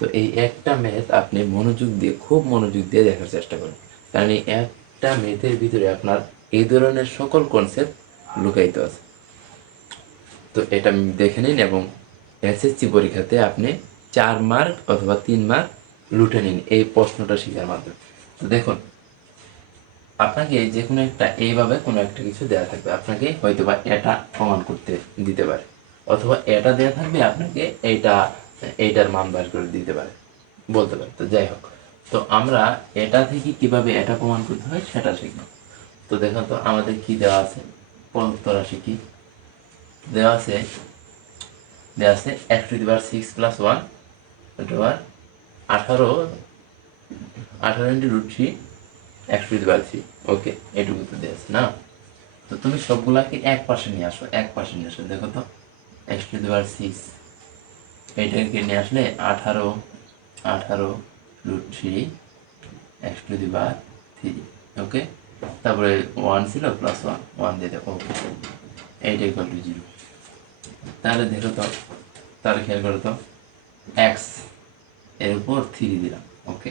তো এই একটা ম্যাথ আপনি মনোযোগ দিয়ে, খুব মনোযোগ দিয়ে দেখার চেষ্টা করুন। কারণ এই একটা ম্যাথের ভিতরে আপনার এই ধরনের সকল কনসেপ্ট লুকায়িত আছে। তো এটা দেখে নিন এবং এসএসসি পরীক্ষাতে আপনি চার মার্ক অথবা তিন মার্ক লুটে নিন এই প্রশ্নটা শেখার মাধ্যমে। তো দেখুন, আপনাকে যে কোনো একটা, এইভাবে কোনো একটা কিছু দেওয়া থাকবে। আপনাকে হয়তো বা এটা প্রমাণ করতে দিতে পারে। অথবা এটা দেওয়া থাকবে আপনাকে এইটা এইটার মান বার করে দিতে পারে। বলতে পারে। তো যাই হোক। তো আমরা এটা থেকে কীভাবে এটা প্রমাণ করতে হয় সেটা শিখব। তো দেখুন তো আমাদের কি দেওয়া আছে? প্রদত্ত রাশি কি? দেওয়া আছে দেওয়া আছে x to the power six plus one to power আঠারো আঠারো into root three x to the power three. Okay, এটুকু তো দেওয়া আছে না? তো তুমি সবগুলাকে এক পাশে নিয়ে আসো, এক পাশে নিয়ে আসো। দেখো তো x to the power six এইটাকে নিয়ে আসলে আঠারো আঠারো root three x to the power three okay তারপরে ওয়ান ছিল প্লাস ওয়ান ওয়ান দিয়ে দেবো ওকে এইটা ইকুয়াল টু জিরো তাহলে দেখো তো, তাহলে খেয়াল করো তো এক্সের উপর থ্রি দিলাম ওকে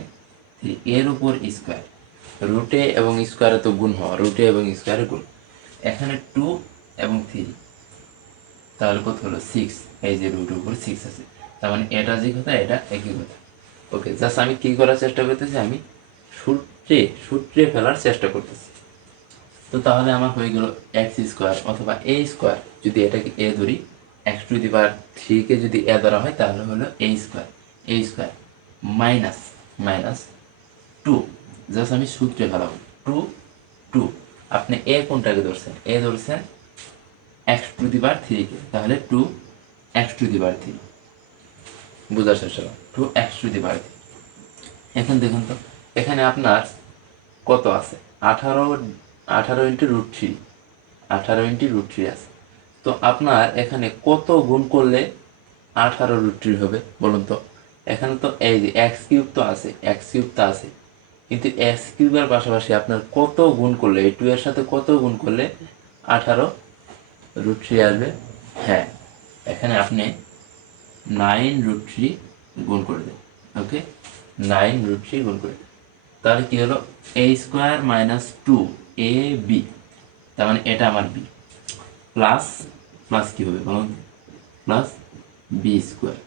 থ্রি এর উপর স্কোয়ার রুটে এবং স্কোয়ারে তো গুণ হওয়া রুটে এবং স্কোয়ারে গুণ। এখানে টু এবং থ্রি তাহলে কত হলো? সিক্স এই যে রুটের উপর সিক্স আছে। তার মানে এটা যে কথা, এটা একই কথা। ওকে জাস্ট আমি কী করার চেষ্টা করতেছি? আমি সূত্রে সূত্রে ফেলার চেষ্টা করতেছি। তো তাহলে আমার হয়ে গেল এক্স স্কোয়ার অথবা এ স্কোয়ার যদি এটাকে এ ধরি এক্স টু দি পাওয়ার থ্রিকে যদি এ ধরা হয়, তাহলে হলো a square a square minus minus two just আমি সূত্রে ফেলাবো। টু টু আপনি এ কোনটাকে ধরছেন? এ ধরছেন এক্স টু দি পাওয়ার থ্রিকে তাহলে two x to the power three বোঝার চেষ্টা করুন two x to the power three এখন দেখুন তো এখানে আপনার কত আছে? আঠারো আঠারো ইন্টু রুট থ্রি আঠারো ইন্টু রুট থ্রি আছে। তো আপনার এখানে কত গুণ করলে আঠারো রুট থ্রি হবে বলুন তো? এখানে তো এই যে এক্স কিউব তো আছে এক্স কিউব তো আছে। কিন্তু এক্স কিউবের পাশাপাশি আপনার কত গুণ করলে এই টু এর সাথে কত গুণ করলে আঠারো রুট থ্রি আসবে। হ্যাঁ এখানে আপনি নাইন রুট থ্রি গুণ করে দেন ওকে নাইন রুট থ্রি গুণ করে। তাহলে কি হলো? A square minus two a b তার মানে এটা আমার বি প্লাস প্লাস কি হবে বলুন? Plus b square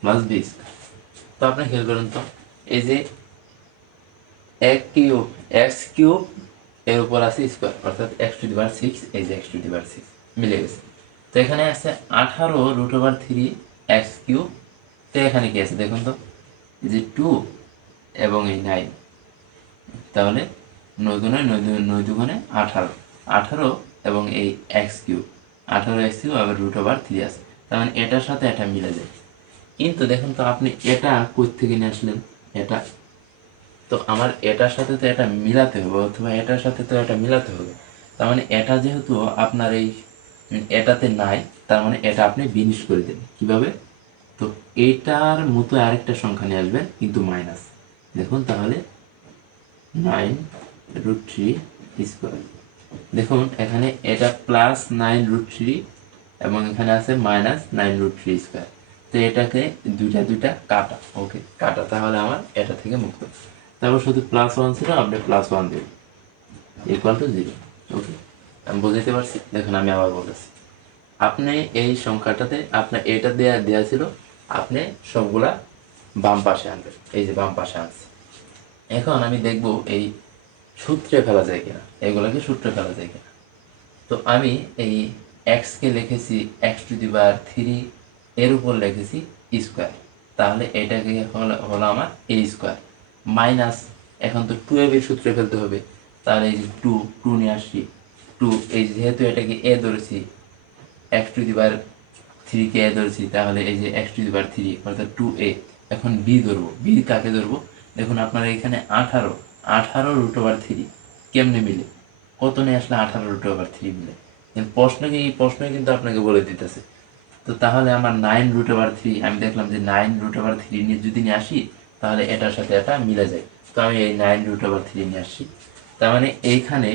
plus b square তো আপনি খেয়াল করুন তো, এই যে এক কিউব এক্স কিউব এর উপর আছে স্কোয়ার অর্থাৎ x to the power six এই যে x to the power six মিলে গেছে। তো এখানে আছে আঠারো root over three x cube তো এখানে কি আছে দেখুন তো? যে টু এবং এই নাইন তাহলে নয় গুণে নয় দু- নয় দুগুণে আঠারো আঠারো এবং এই এক্স কিউব আঠারো এক্স কিউব আবার রুট ওভার থ্রি আছে, তার মানে এটার সাথে এটা মিলে যায়। কিন্তু দেখুন তো আপনি এটা কই থেকে নিয়ে আসলেন? এটা তো আমার এটার সাথে তো এটা মিলাতে হবে, অথবা এটার সাথে তো এটা মিলাতে হবে। তার মানে এটা যেহেতু আপনার এই এটাতে নাই, তার মানে এটা আপনি বিনিশ করে দেন কীভাবে? তো এইটার মতো আরেকটা সংখ্যা নিয়ে আসবেন, কিন্তু মাইনাস দেখুন তাহলে নাইন রুট থ্রি স্কোয়ার দেখুন, এখানে এটা প্লাস নাইন রুট থ্রি এবং এখানে আছে minus nine root three square তো এটাকে দুইটা দুইটা কাটা। ওকে কাটা তাহলে আমার এটা থেকে মুক্ত। তারপর শুধু প্লাস ওয়ান ছিল, আপনি প্লাস ওয়ান দেবেন ইকুয়াল টু জিরো ওকে আমি বুঝতে পারছি? দেখুন, আমি আবার বলেছি আপনি এই সংখ্যাটাতে, আপনার এটা দেয়া দেয়া ছিল, আপনি সবগুলা বাম পাশে আনবেন। এই যে বাম পাশে আনছি। এখন আমি দেখব এই সূত্রে ফেলা যায় কিনা। এগুলোকে সূত্রে ফেলা যায় কিনা? তো আমি এই এক্সকে লিখেছি x to the power three এর উপর লিখেছি স্কোয়ার তাহলে এটাকে হলো হলো আমার এ স্কোয়ার মাইনাস, এখন তো টু এর সূত্রে ফেলতে হবে। তাহলে এই যে টু টু নিয়ে আসছি। টু এই যেহেতু এটাকে এ ধরেছি এক্স টু দি বার থ্রিকে এ ধরেছি, তাহলে এই যে x to the bar three অর্থাৎ টু এ এখন বি ধরবো। বি কাকে ধরবো? দেখুন আপনার এখানে আঠারো আঠারো রুট ওভার থ্রি কেমনে মিলে? কত নিয়ে আসলে আঠারো রুট ওভার থ্রি মিলে? প্রশ্নকে এই প্রশ্ন কিন্তু আপনাকে বলে দিতেছে। তো তাহলে আমার নাইন রুট ওভার থ্রি আমি দেখলাম যে নাইন রুট ওভার থ্রি নিয়ে যদি নিয়ে আসি তাহলে এটার সাথে এটা মিলে যায়। তো আমি এই নাইন রুট ওভার থ্রি নিয়ে আসছি। তার মানে এইখানে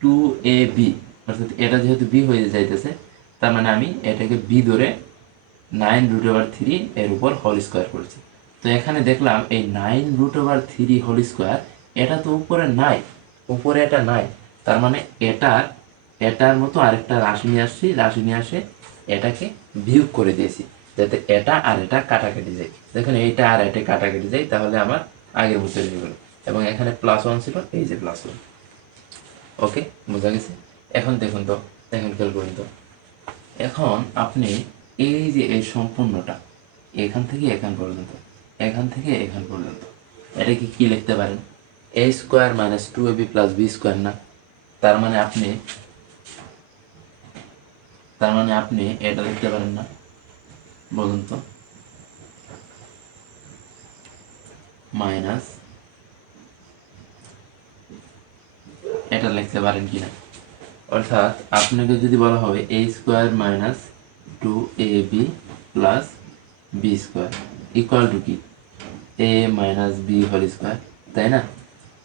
টু এ বি অর্থাৎ এটা যেহেতু বি হয়ে যাইতেছে, তার মানে আমি এটাকে বি ধরে নাইন রুট ওভার থ্রি এর উপর হোল স্কোয়ার করেছি। তো এখানে দেখলাম এই nine root over three whole square এটা তো উপরে নাই, উপরে এটা নাই। তার মানে এটার এটার মতো আরেকটা রাশি নিয়ে আসছি, রাশি নিয়ে আসে এটাকে বিয়োগ করে দিয়েছি। যাতে এটা আর এটা কাটাকাটি যায়। দেখুন এইটা আর এটা কাটাকাটি যায়, তাহলে আমার আগের মতো রয়ে গেল এবং এখানে প্লাস ওয়ান ছিল, এই যে প্লাস ওয়ান ওকে বোঝা গেছে? এখন দেখুন তো এখন খেয়াল করুন তো। এখন আপনি এই যে এই সম্পূর্ণটা, এখান থেকে এখান পর্যন্ত, এখান থেকে এখান পর্যন্ত এটা কি কী লিখতে পারেন? A square minus two a b plus b square না? তার মানে আপনি, তার মানে আপনি এটা লিখতে পারেন না। বলুন তো। মাইনাস, এটা লিখতে পারেন কিনা। অর্থাৎ আপনাকে যদি বলা হয় a square minus two a b plus b square equal to কি? A minus b whole square তাই না?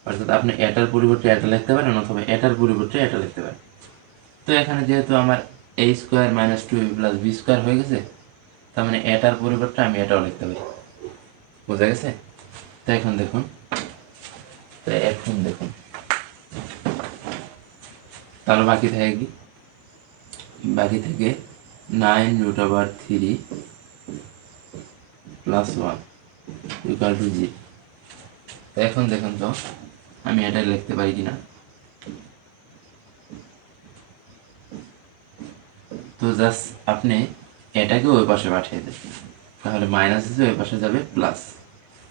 অর্থাৎ আপনি এটার পরিবর্তে এটা লিখতে পারেন অথবা এটার পরিবর্তে এটা লিখতে পারেন। তো এখানে যেহেতু আমার a square minus two a plus b square হয়ে গেছে তার মানে এটার পরিবর্তে আমি এটাও লিখতে পারি। বোঝা গেছে? তো এখন দেখুন। তো এখন দেখুন। তাহলে বাকি থাকে কি? বাকি থেকে nine root over three plus one equal to জি এখন দেখুন তো, আমি এটা লিখতে পারি কিনা? তো জাস্ট আপনি এটাকে ওই পাশে পাঠিয়ে দেবেন তাহলে মাইনাস আছে ওই পাশে যাবে প্লাস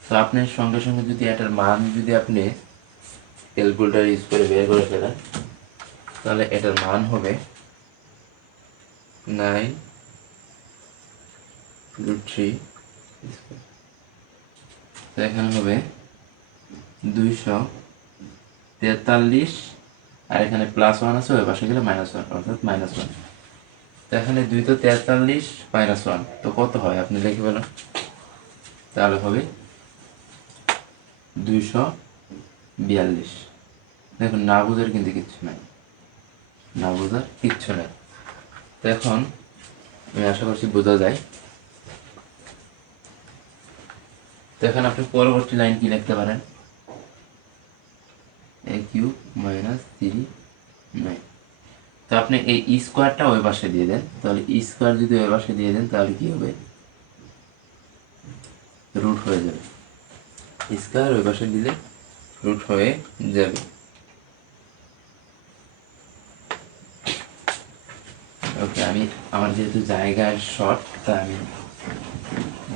তো আপনি সঙ্গে সঙ্গে যদি এটার মান যদি আপনি ক্যালকুলেটার ইউজ করে বের করে ফেলেন, তাহলে এটার মান হবে নাইন রুট থ্রি এখানে হবে দুইশো তেতাল্লিশ, আর এখানে প্লাস ওয়ান আছে, ওই পাশে গেলে মাইনাস ওয়ান অর্থাৎ মাইনাস ওয়ান তো এখানে দুই তো তেতাল্লিশ মাইনাস ওয়ান তো কত হয়? আপনি লিখে ফেলেন। তাহলে হবে দুইশো বিয়াল্লিশ। দেখুন না বোঝার কিন্তু কিচ্ছু নাই। না বোঝার কিচ্ছু নাই। তো এখন আমি আশা করছি বোঝা যায়। তো এখন আপনি পরবর্তী লাইন কি লিখতে পারেন? A cube minus three nine তো আপনি এই স্কোয়ারটা ওই পাশে দিয়ে দেন। তাহলে স্কোয়ার যদি ওই পাশে দিয়ে দেন, তাহলে কি হবে? রুট হয়ে যাবে। স্কোয়ার ওই পাশে দিলে রুট হয়ে যাবে। ওকে আমি আমার যেহেতু জায়গার শর্ট তা আমি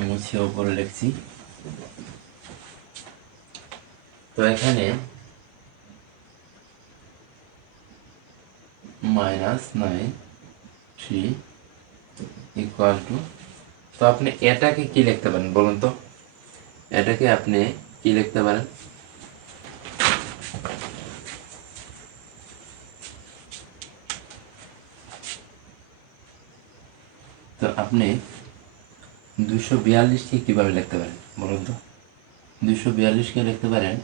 মুছে ওপরে লিখছি। তো এখানে minus nine three equal to তো আপনি এটাকে কি লিখতে পারেন বলুন তো? এটাকে আপনি কি লিখতে পারেন? তো আপনি দুশো বিয়াল্লিশকে কীভাবে লিখতে পারেন বলুন তো? দুশো বিয়াল্লিশকে লিখতে পারেন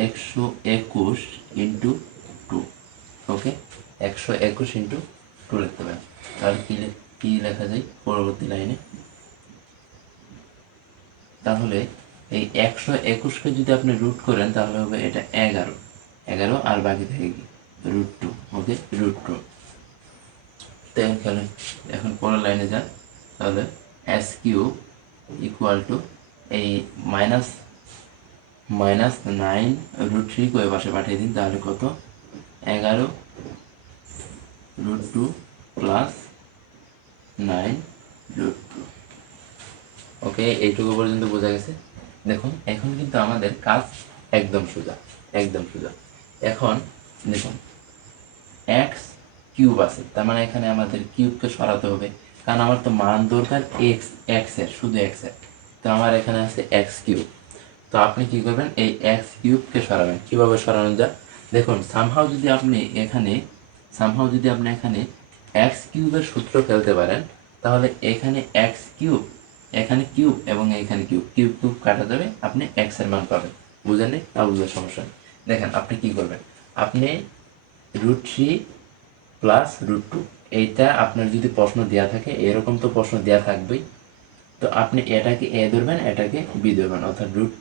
একশো একুশ ইন্টু ওকে একশো একুশ ইন্টু টু লিখতে পারেন। তাহলে কী কী লেখা যায় পরবর্তী লাইনে? তাহলে এই একশো একুশকে যদি আপনি রুট করেন, তাহলে হবে এটা এগারো। এগারো আর বাকি থাকে কি? Root two okay root two তো এখানে এখন পরের লাইনে যান। তাহলে এস কিউ ইকুয়াল টু এই minus minus nine root three করে পাশে পাঠিয়ে দিন, তাহলে কত? এগারো root two plus nine root two okay এইটুকু পর্যন্ত বোঝা গেছে। দেখুন, এখন কিন্তু আমাদের কাজ একদম সোজা একদম সোজা। এখন দেখুন এক্স কিউব আছে, তার মানে এখানে আমাদের কিউবকে সরাতে হবে, কারণ আমার তো মান দরকার এক্স এক্সের, শুধু এক্সের। তো আমার এখানে আছে এক্স কিউব তো আপনি কি করবেন, এই এক্স কিউবকে সরাবেন। কীভাবে সরানো যায়? দেখুন সামহাও যদি আপনি এখানে সামহাও যদি আপনি এখানে এক্স কিউবের সূত্র ফেলতে পারেন, তাহলে এখানে এক্স কিউব এখানে কিউব এবং এখানে কিউব কিউব কিউব কাটা যাবে, আপনি এক্সের মান পাবেন। বুঝেন নেই? তা বুঝার সমস্যা নেই। দেখেন, আপনি কি করবেন? আপনি root three plus root two এইটা আপনার যদি প্রশ্ন দেওয়া থাকে, এরকম তো প্রশ্ন দেওয়া থাকবেই। তো আপনি এটাকে এ ধরবেন, এটাকে বি ধরবেন, অর্থাৎ রুট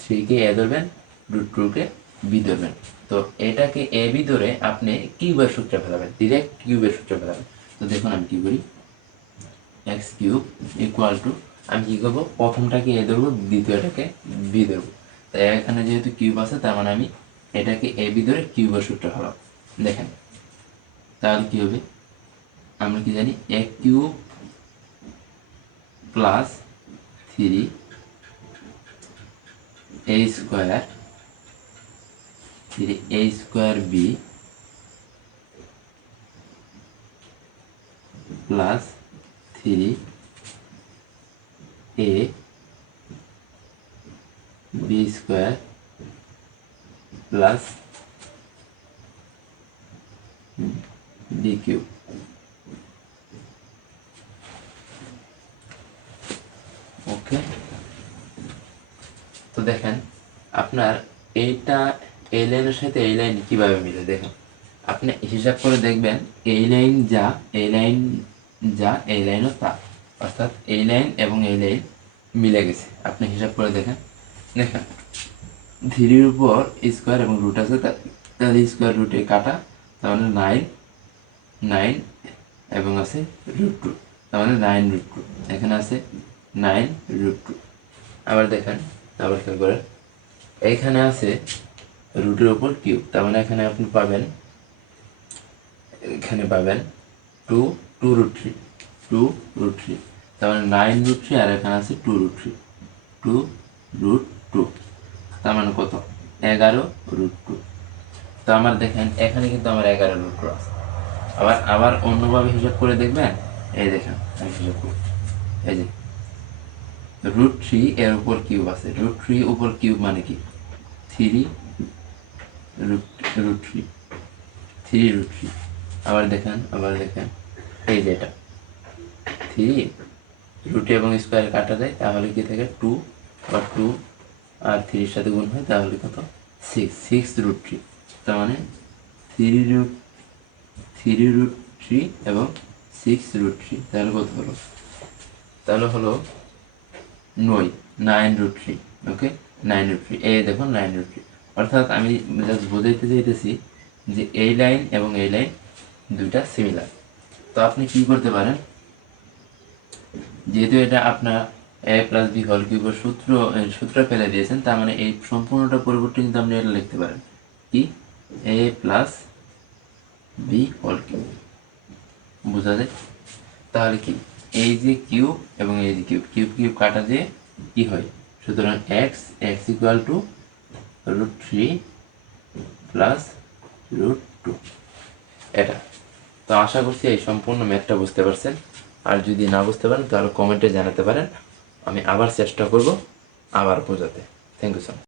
থ্রিকে এ ধরবেন রুট টুকে বি ধরবেন। তো এটাকে এ বি ধরে আপনি কিউবের সূত্রে ফেলাবেন। ডিরেক্ট কিউবের সূত্রে ফেলাবেন। তো দেখুন আমি কি করি? এক্স কিউব ইকুয়াল টু আমি কি করব? প্রথমটাকে এ ধরবো, দ্বিতীয়টাকে বি ধরবো। তাই এখানে যেহেতু কিউব আছে, তার মানে আমি এটাকে এ বি ধরে কিউবের সূত্রে ফেলাবো। দেখেন, তাহলে কি হবে? আমরা কি জানি এক cube plus three a square three a square b plus three a b square plus d cube okay তো দেখেন, আপনার এইটা এই লাইনের সাথে এই লাইন কীভাবে মিলে দেখেন আপনি হিসাব করে দেখবেন এই লাইন যা এই লাইন যা এই লাইনও তা। অর্থাৎ এই লাইন এবং এই লাইন মিলে গেছে। আপনি হিসাব করে দেখেন। দেখেন, থ্রির উপর স্কোয়ার এবং রুট আছে তাহলে স্কোয়ার রুটে কাটা মানে নাইন নাইন এবং আছে রুট টু মানে নাইন রুট টু এখানে আছে নাইন রুট টু আবার দেখেন আবার খেয়াল করেন এইখানে আছে রুটের উপর কিউব। তার মানে এখানে আপনি পাবেন, এখানে পাবেন two two root three, two root three. তার মানে নাইন রুট থ্রি আর এখানে আছে two root three, two root two. তার মানে কত? এগারো রুট টু। তো আমার দেখেন, এখানে কিন্তু আমার এগারো রুট টু আছে আবার আবার অন্যভাবে হিসাব করে দেখবেন, এই দেখেন, আমি হিসাব করি। এই যে, রুট থ্রি এর উপর কিউব আছে। রুট থ্রি উপর কিউব মানে কি? Three root root, three three root. Three আবার দেখেন আবার দেখেন। এই যে এটা। থ্রি। রুটি এবং স্কোয়ার কাটা যায়, তাহলে কি থাকে? টু। বা টু আর থ্রির সাথে গুণ হয়, তাহলে কত? সিক্স। Six root. থ্রি তার মানে three root three root three এবং সিক্স রুট। থ্রি তাহলে কত হলো? তাহলে হলো নয়। Nine root. Three okay? Nine root. Three এই দেখুন, নাইন রুট। থ্রি অর্থাৎ আমি জাস্ট বোঝাইতে চাইতেছি যে এই লাইন এবং এই লাইন দুইটা সিমিলার তো আপনি কি করতে পারেন? যেহেতু এটা আপনার এ প্লাস বি হল কিউবের সূত্র সূত্র ফেলে দিয়েছেন, তার মানে এই সম্পূর্ণটা পরিবর্তে কিন্তু আপনি এটা লিখতে পারেন। কি? এ প্লাস বি হল কিউব বোঝা যায়? তাহলে কি? এই যে কিউব এবং এই যে কিউব কিউব কিউব কাটা দিয়ে কি হয়? সুতরাং x x equal to root three plus root two এটা। তো আশা করছি এই সম্পূর্ণ ম্যাথটা বুঝতে পারছেন। আর যদি না বুঝতে পারেন, তাহলে কমেন্টে জানাতে পারেন। আমি আবার চেষ্টা করব আবার বোঝাতে। Thank you so much